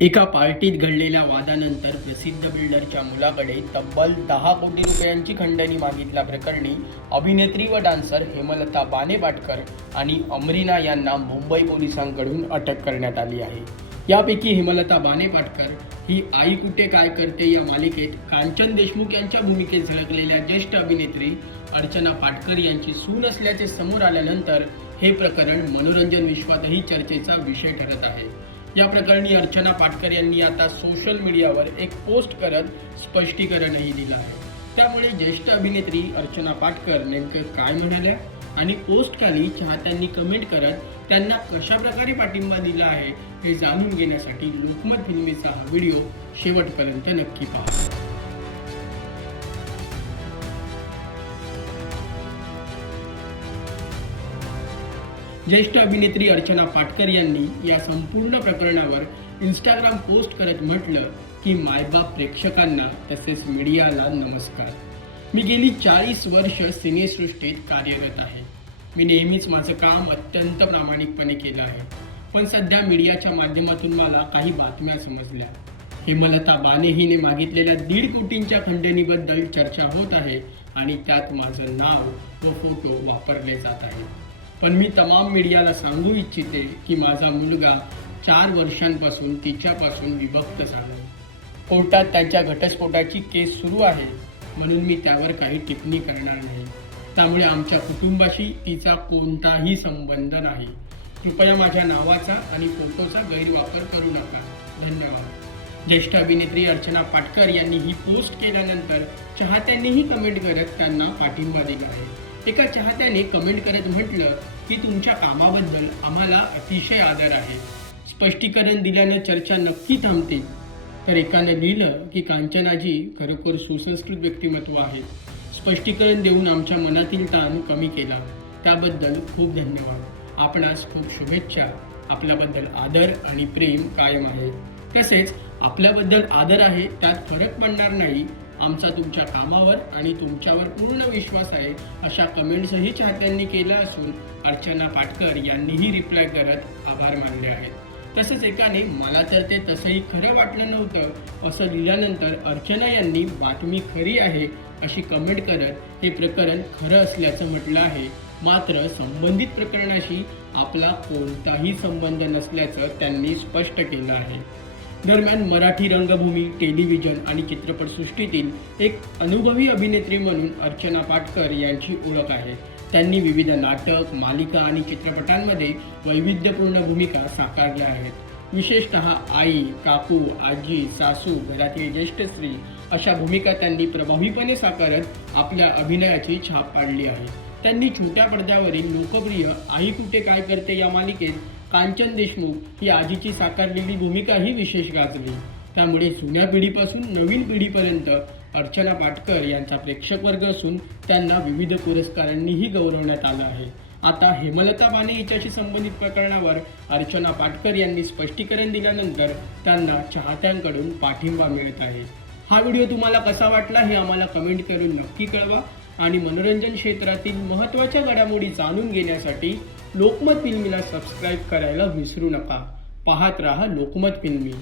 एका पार्टीत घडलेल्या वादानंतर प्रसिद्ध बिल्डरच्या मुलाकडे तब्बल दहा कोटी रुपयांची खंडणी मागितल्या प्रकरणी अभिनेत्री व डान्सर हेमलता बानेपाटकर आणि अमरीना यांना मुंबई पोलिसांकडून अटक करण्यात आली आहे. यापैकी हेमलता बानेपाटकर ही आई कुठे काय करते या मालिकेत कांचन देशमुख यांच्या भूमिकेत झळकलेल्या ज्येष्ठ अभिनेत्री अर्चना पाटकर यांची सून असल्याचे समोर आल्यानंतर हे प्रकरण मनोरंजन विश्वातही चर्चेचा विषय ठरत आहे. या प्रकरणी अर्चना पाटकर यांनी आता सोशल मीडियावर एक पोस्ट करत स्पष्टीकरणही दिलं आहे. त्यामुळे ज्येष्ठ अभिनेत्री अर्चना पाटकर नेमकं काय म्हणाल्या आणि पोस्टखाली चाहत्यांनी कमेंट करत त्यांना कशा प्रकारे पाठिंबा दिला आहे हे जाणून घेण्यासाठी लोकमत फिल्मीचा हा व्हिडिओ शेवटपर्यंत नक्की पहा. ज्येष्ठ अभिनेत्री अर्चना पाटकर यांनी या संपूर्ण प्रकरणावर इंस्टाग्राम पोस्ट करत म्हटलं की मायबाप प्रेक्षकांना तसेच मीडियाला नमस्कार. मी गेली चाळीस वर्ष सिनेसृष्टीत कार्यरत आहे. मी नेहमीच माझं काम अत्यंत प्रामाणिकपणे केलं आहे. पण सध्या मीडियाच्या माध्यमातून मला काही बातम्या समजल्या. हेमलता बाने हिने मागितलेल्या दीड कोटींच्या खंडणीबद्दल चर्चा होत आहे आणि त्यात माझं नाव व फोटो वापरले जात आहे. पण मी तमाम मीडियाला सांगू इच्छिते की माझा मुलगा चार वर्षांपासून तिच्यापासून विभक्त झाला कोर्टात त्यांच्या घटस्फोटाची केस सुरू आहे म्हणून मी त्यावर काही टिप्पणी करणार नाही. त्यामुळे आमच्या कुटुंबाशी तिचा कोणताही संबंध नाही. कृपया माझ्या नावाचा आणि फोटोचा गैरवापर करू नका. धन्यवाद. ज्येष्ठ अभिनेत्री अर्चना पाटकर यांनी ही पोस्ट केल्यानंतर चाहत्यांनीही कमेंट करत त्यांना पाठिंबा दिला आहे. एका चाहत्याने कमेंट करत म्हटलं की तुमच्या कामाबद्दल आम्हाला अतिशय आदर आहे. स्पष्टीकरण दिल्याने चर्चा नक्की थांबते. तर एकानं लिहिलं की कांचनाजी खरोखर सुसंस्कृत व्यक्तिमत्व आहे. स्पष्टीकरण देऊन आमच्या मनातील ताण कमी केला. त्याबद्दल खूप धन्यवाद. आपणास खूप शुभेच्छा. आपल्याबद्दल आदर आणि प्रेम कायम आहे. तसेच आपल्याबद्दल आदर आहे त्यात फरक पडणार नाही. आमचा तुमच्या कामावर आणि तुमच्यावर पूर्ण विश्वास आहे अशा कमेंट्सही चाहत्यांनी केल्या असून अर्चना पाटकर यांनीही रिप्लाय करत आभार मानले आहेत. तसंच एकाने मला तर ते तसंही खरं वाटलं नव्हतं. असं लिहिल्यानंतर अर्चना यांनी बातमी खरी आहे अशी कमेंट करत हे प्रकरण खरं असल्याचं म्हटलं आहे. मात्र संबंधित प्रकरणाशी आपला कोणताही संबंध नसल्याचं त्यांनी स्पष्ट केलं आहे. दरम्यान मराठी रंगभूमी टेलिव्हिजन आणि चित्रपटसृष्टीतील एक अनुभवी अभिनेत्री म्हणून अर्चना पाटकर यांची ओळख आहे. त्यांनी विविध नाटक मालिका आणि चित्रपटांमध्ये वैविध्यपूर्ण भूमिका साकारल्या आहेत. विशेषतः आई काकू आजी सासू घरातील ज्येष्ठ स्त्री अशा भूमिका त्यांनी प्रभावीपणे साकारत आपल्या अभिनयाची छाप पाडली आहे. त्यांनी छोट्या पडद्यावरील लोकप्रिय आई कुठे काय करते या मालिकेत कांचन देशमुख ही आजीची साकारलेली भूमिकाही विशेष गाजली. त्यामुळे जुन्या पिढीपासून नवीन पिढीपर्यंत अर्चना पाटकर यांचा प्रेक्षक वर्ग असून त्यांना विविध पुरस्कारांनीही गौरवण्यात आलं आहे. आता हेमलता बाने हिच्याशी संबंधित प्रकरणावर अर्चना पाटकर यांनी स्पष्टीकरण दिल्यानंतर त्यांना चाहत्यांकडून पाठिंबा मिळत आहे. हा व्हिडिओ तुम्हाला कसा वाटला हे आम्हाला कमेंट करून नक्की कळवा आणि मनोरंजन क्षेत्रातील महत्त्वाच्या घडामोडी जाणून घेण्यासाठी लोकमत फिल्मीला सबस्क्राईब करायला विसरू नका. पाहत रहा लोकमत फिल्मी.